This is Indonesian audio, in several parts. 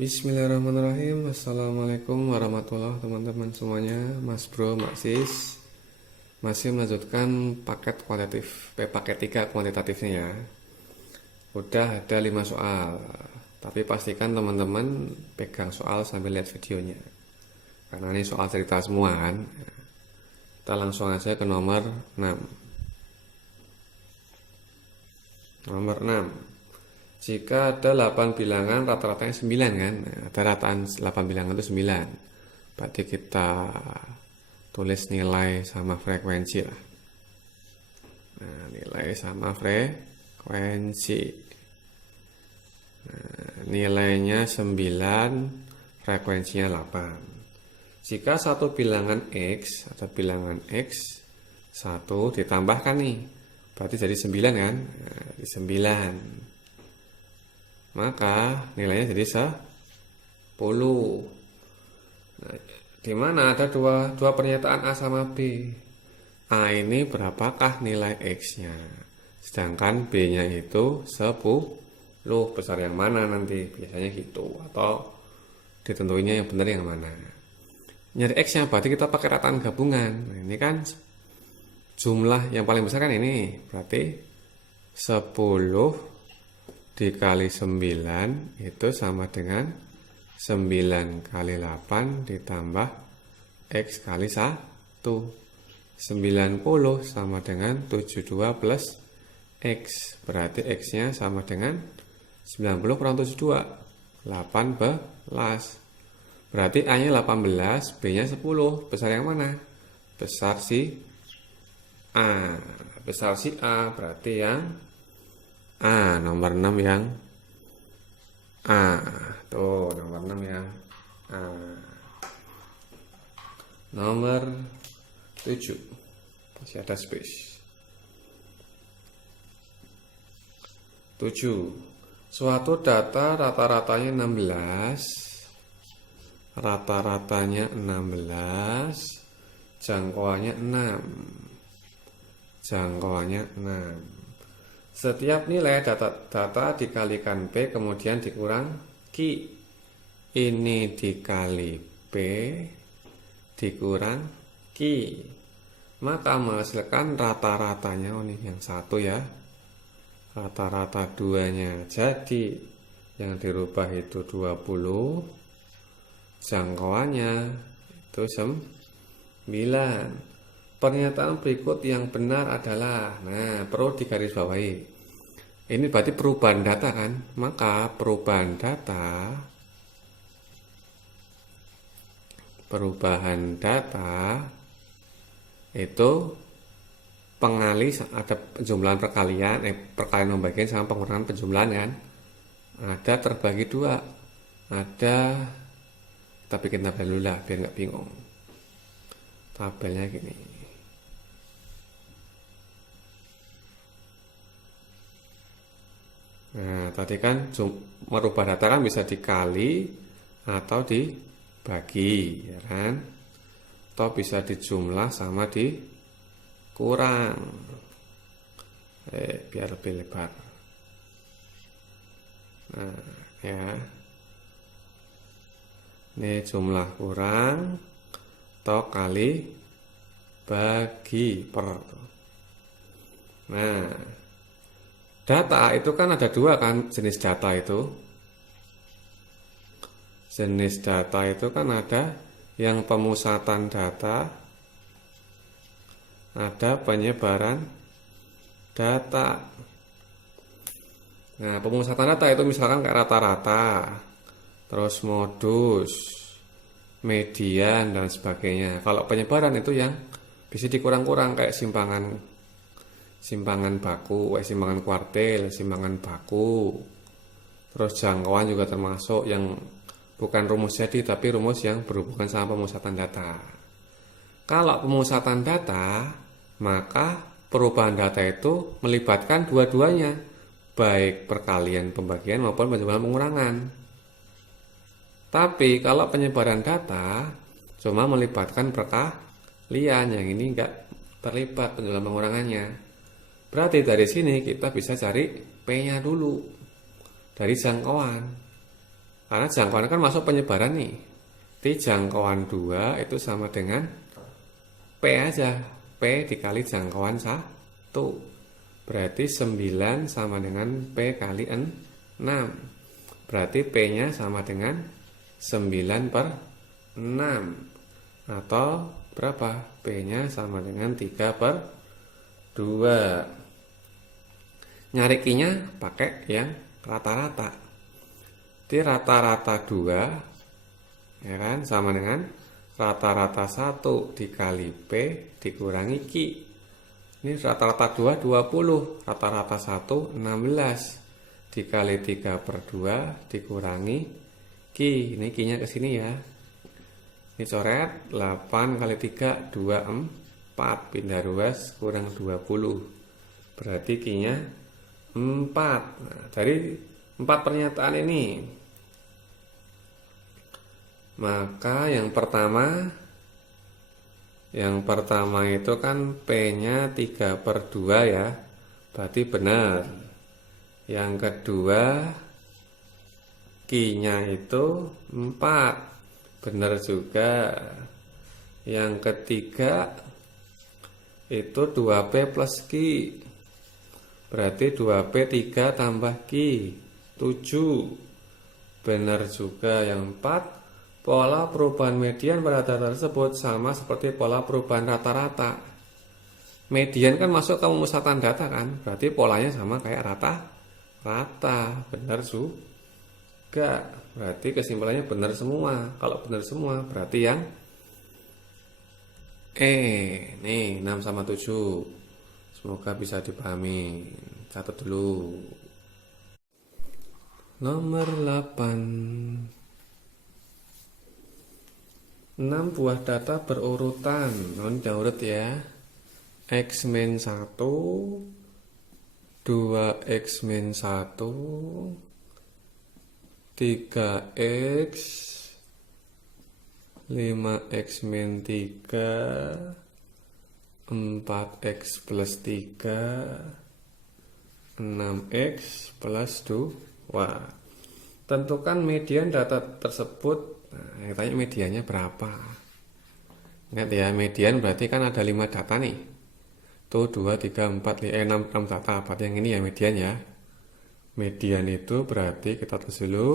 Bismillahirrahmanirrahim. Assalamualaikum warahmatullahi wabarakatuh teman-teman semuanya, Mas Bro, Mbak Sis. Masih melanjutkan paket kualitatif, paket 3 kuantitatifnya ya. Udah ada 5 soal. Tapi pastikan teman-teman pegang soal sambil lihat videonya. Karena ini soal cerita semua kan. Kita langsung aja ke nomor 6. Nomor 6. Jika ada 8 bilangan rata-ratanya 9 kan. Ada rataan 8 bilangan itu 9. Berarti kita tulis nilai sama frekuensi lah. Nah, nilai sama frekuensi. Nah, nilainya 9, frekuensinya 8. Jika satu bilangan X atau bilangan X 1 ditambahkan nih, berarti jadi 9 kan. Nah, jadi 9. Maka nilainya jadi 10. Nah, di mana ada dua pernyataan A sama B. A ini berapakah nilai X-nya? Sedangkan B-nya itu 10. Besar yang mana nanti? Biasanya gitu. Atau ditentuinya yang benar yang mana. Nyari X-nya berarti kita pakai rataan gabungan. Nah, ini kan jumlah yang paling besar kan ini. Berarti 10 dikali 9 itu sama dengan 9 kali 8 ditambah X kali 1. 90 sama dengan 72 plus X. Berarti X-nya sama dengan 90 kurang 72. 18. Berarti A-nya 18, B-nya 10. Besar yang mana? Besar si A. Besar si A berarti yang A, nomor 6 yang A. Tuh, nomor 6 yang A. Nomor 7. Masih ada space. 7. Suatu data rata-ratanya 16. Rata-ratanya 16. Jangkauannya 6. Jangkauannya 6. Setiap nilai data dikalikan P kemudian dikurang Q. Ini dikali P dikurang Q. Maka menghasilkan rata-ratanya, ini yang 1 ya. Rata-rata 2-nya jadi yang dirubah itu 20. Jangkauannya itu 9. Pernyataan berikut yang benar adalah, nah perlu digarisbawahi. Ini berarti perubahan data kan? Maka perubahan data itu pengali ada penjumlahan perkalian, perkalian pembagian sama pengurangan penjumlahan kan? Ada terbagi 2. Ada, kita bikin tabel dulu lah biar nggak bingung. Tabelnya gini. Nah, tadi kan merubah data kan bisa dikali atau dibagi, ya kan? Atau bisa dijumlah sama dikurang. Biar lebih lebar. Nah, ya. Ini jumlah kurang atau kali bagi per. Nah, data itu kan ada 2 kan jenis data itu. Jenis data itu kan ada yang pemusatan data, ada penyebaran data. Nah, pemusatan data itu misalkan kayak rata-rata, terus modus, median dan sebagainya. Kalau penyebaran itu yang bisa dikurang-kurang kayak simpangan baku, simpangan kuartil, simpangan baku. Terus jangkauan juga termasuk yang bukan rumus jadi tapi rumus yang berhubungan sama pemusatan data. Kalau pemusatan data, maka perubahan data itu melibatkan dua-duanya, baik perkalian pembagian maupun penjumlahan pengurangan. Tapi kalau penyebaran data cuma melibatkan perkalian, yang ini enggak terlibat penjumlahan pengurangannya. Berarti dari sini kita bisa cari P-nya dulu dari jangkauan. Karena jangkauan kan masuk penyebaran nih. Jadi jangkauan 2 itu sama dengan P aja. P dikali jangkauan 1. Berarti 9 sama dengan P kali 6. Berarti P-nya sama dengan 9 per 6. Atau berapa? P-nya sama dengan 3 per 2. Nyari Q-nya pakai yang rata-rata. Jadi rata-rata 2 ya kan, sama dengan rata-rata 1 dikali P dikurangi Q. Ini rata-rata 2 20, rata-rata 1 16 dikali 3 per 2 dikurangi Q. Ini Q-nya ke sini ya. Ini coret 8 kali 3 24, pindah ruas kurang 20. Berarti Q-nya 4. Nah, dari 4 pernyataan ini, maka yang pertama itu kan P-nya 3 per 2 ya. Berarti benar. Yang kedua Q-nya itu 4. Benar juga. Yang ketiga itu 2P plus Q. Berarti 2P 3 tambah Q 7. Benar juga. Yang 4, pola perubahan median pada data tersebut sama seperti pola perubahan rata-rata. Median kan masuk ke pemusatan data kan, berarti polanya sama kayak rata-rata. Benar juga. Berarti kesimpulannya benar semua. Kalau benar semua berarti yang nih 6 sama 7. Semoga bisa dipahami. Catat dulu. Nomor 8. 6 buah data berurutan. Non diurut ya. X min 1, 2X min 1, 3X, 5X min 3, 4X plus 3, 6X plus 2. Tentukan median data tersebut. Nah, yang tanya mediannya berapa? Ingat ya, median berarti kan ada 5 data nih. Tuh 2, 3, 4, 6 data. Berarti yang ini ya median ya. Median itu berarti kita tulis dulu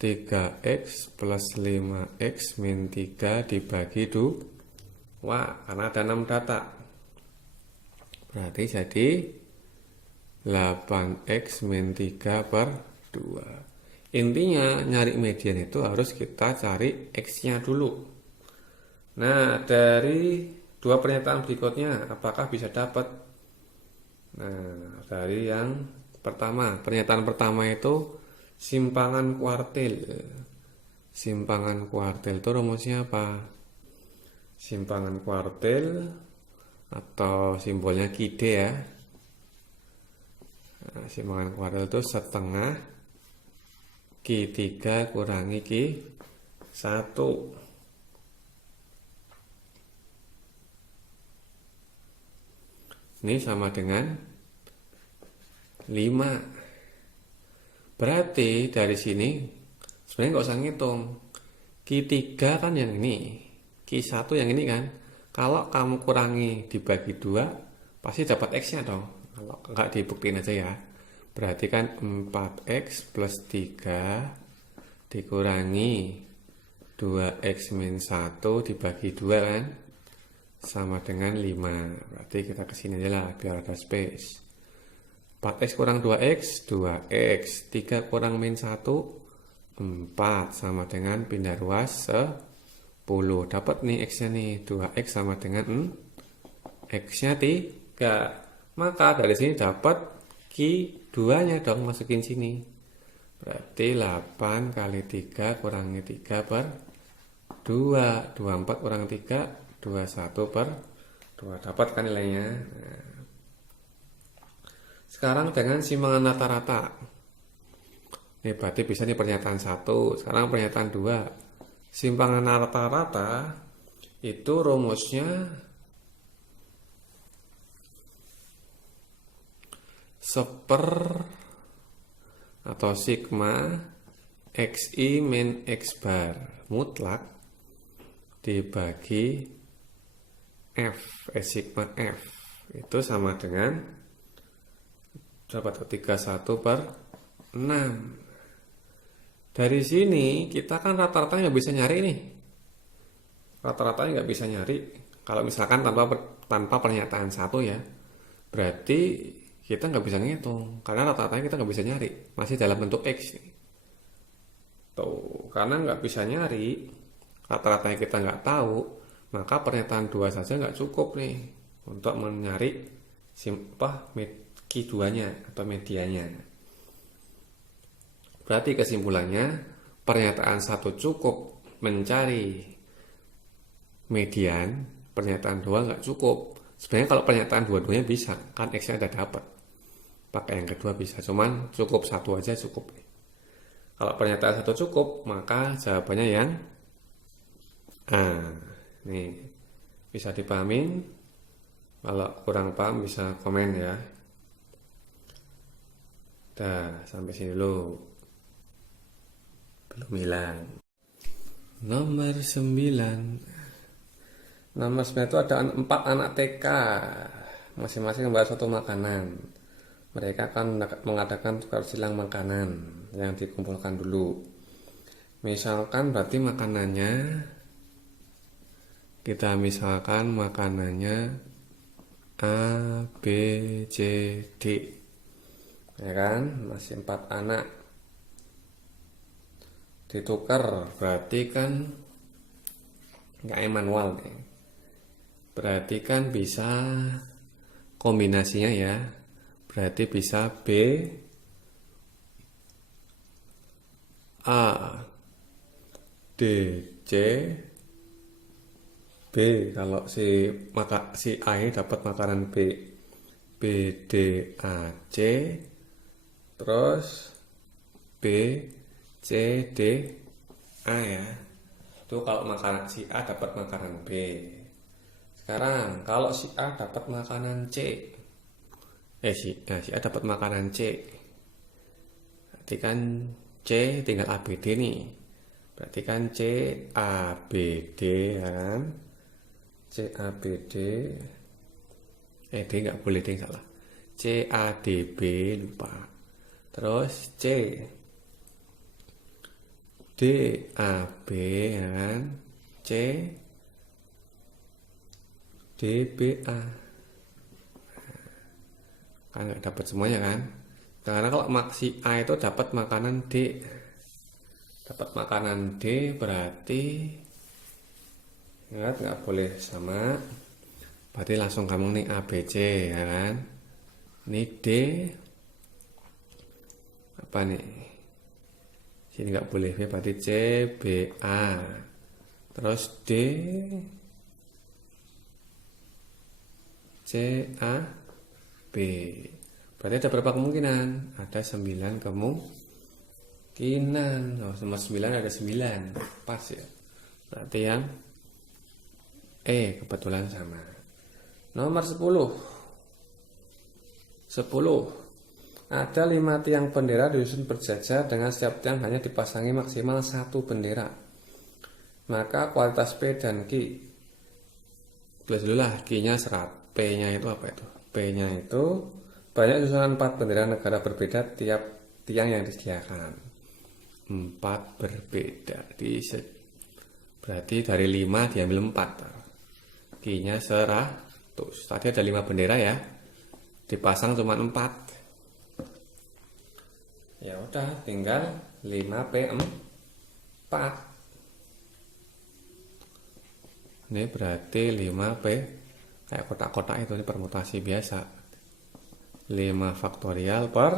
3X plus 5X min 3 dibagi 2. Karena ada 6 data. Berarti jadi 8X min 3 per 2. Intinya nyari median itu harus kita cari X-nya dulu. Nah, dari 2 pernyataan berikutnya apakah bisa dapat? Nah, dari yang pertama, pernyataan pertama itu simpangan kuartil. Simpangan kuartil itu rumusnya apa? Simpangan kuartil atau simbolnya QD ya. Nah, simpangan kuartil itu setengah Q3 kurangi Q1. Ini sama dengan 5. Berarti dari sini sebenarnya nggak usah ngitung. Q3 kan yang ini, Q1 yang ini kan. Kalau kamu kurangi dibagi 2, pasti dapat X-nya dong. Kalau nggak dibuktiin aja ya. Berarti kan 4X plus 3 dikurangi 2X min 1 dibagi 2 kan. Sama dengan 5. Berarti kita kesini aja lah biar ada space. 4X kurang 2X, 2X. 3 kurang min 1, 4. Sama dengan pindah ruas 10. Dapat nih X-nya nih. 2X sama dengan X-nya 3. Maka dari sini dapat Q2-nya dong, masukin sini. Berarti 8 kali 3 kurangi 3 per 2. 24 kurang 3, 21 per 2. Dapat kan nilainya. Nah. Sekarang dengan simpangan rata-rata. Ini berarti bisa nih pernyataan 1. Sekarang pernyataan 2. Simpangan rata-rata itu rumusnya seper atau sigma XI min X bar mutlak dibagi F, sigma F itu sama dengan berapa tuh? 31/6. Dari sini kita kan rata-ratanya nggak bisa nyari nih. Rata-ratanya nggak bisa nyari. Kalau misalkan tanpa pernyataan satu ya, berarti kita nggak bisa ngitung karena rata-ratanya kita nggak bisa nyari, masih dalam bentuk X nih. Tuh, karena nggak bisa nyari, rata-ratanya kita nggak tahu, maka pernyataan dua saja nggak cukup nih untuk mencari Q2-nya atau medianya. Berarti kesimpulannya, pernyataan satu cukup mencari median, pernyataan dua nggak cukup. Sebenarnya kalau pernyataan dua-duanya bisa, kan X-nya udah dapat. Pakai yang kedua bisa, cuman cukup satu aja cukup. Kalau pernyataan satu cukup, maka jawabannya yang A. Nih, bisa dipahamin? Kalau kurang paham bisa komen ya. Dah, sampai sini dulu. Belum hilang. Nomor 9. Nomor 9 itu ada 4 anak TK. Masing-masing membahas suatu makanan. Mereka akan mengadakan tukar silang makanan yang dikumpulkan dulu. Misalkan berarti makanannya, kita misalkan makanannya A, B, C, D. Ya kan, masih 4 anak. Ditukar, berarti kan nggak manual nih. Berarti kan bisa kombinasinya ya. Berarti bisa B, A, D, C, B. Kalau si A ini dapat makanan B, B, D, A, C, terus B, C, D, A ya. Itu kalau makanan si A dapat makanan B. Sekarang kalau si A dapat makanan C, si A dapat makanan C. Berarti kan C tinggal A, B, D nih. Berarti kan C, A, B, D kan. C, A, B, D. D nggak boleh, D salah. C, A, D, B, lupa. Terus C, D, A, B kan. C, D, B, A. Kan nggak dapat semuanya kan. Karena kalau si A itu dapat makanan D, dapat makanan D berarti ingat nggak boleh sama, berarti langsung kamu nih A, B, C ya kan. Ini D apa nih, sini nggak boleh B, berarti C, B, A, terus D, C, A, B. Berarti ada berapa kemungkinan? Ada 9 kemungkinan. Nomor 9 ada 9. Pas ya. Berarti yang kebetulan sama. Nomor 10. 10. Ada 5 tiang bendera disusun berjajar dengan setiap tiang hanya dipasangi maksimal 1 bendera. Maka kualitas P dan Q. Tulis dulu lah, Q-nya serat. P-nya itu apa itu? P-nya itu banyak susunan 4 bendera negara berbeda tiap tiang yang disediakan. 4 berbeda. Berarti dari 5 diambil 4. Q-nya 100. Tadi ada 5 bendera ya. Dipasang cuma 4. Ya udah, tinggal 5P4. Ini berarti 5P kayak kotak-kotak itu, ini permutasi biasa. 5 faktorial per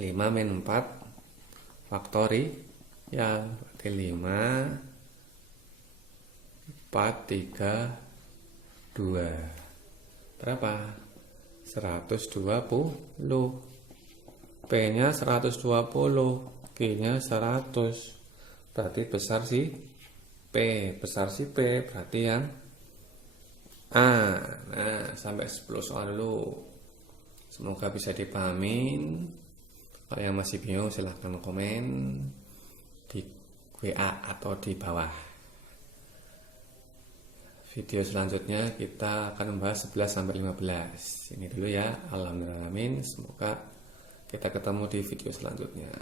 5 min 4 faktorial. Berarti 5 4 3 2 berapa? 120. P nya 120, Q nya 100. Berarti besar si P, berarti yang A. Nah, sampai 10 soal dulu. Semoga bisa dipahamin. Kalau yang masih bingung silahkan komen di WA atau di bawah. Video selanjutnya kita akan membahas 11-15. Ini dulu ya. Alhamdulillah, semoga kita ketemu di video selanjutnya.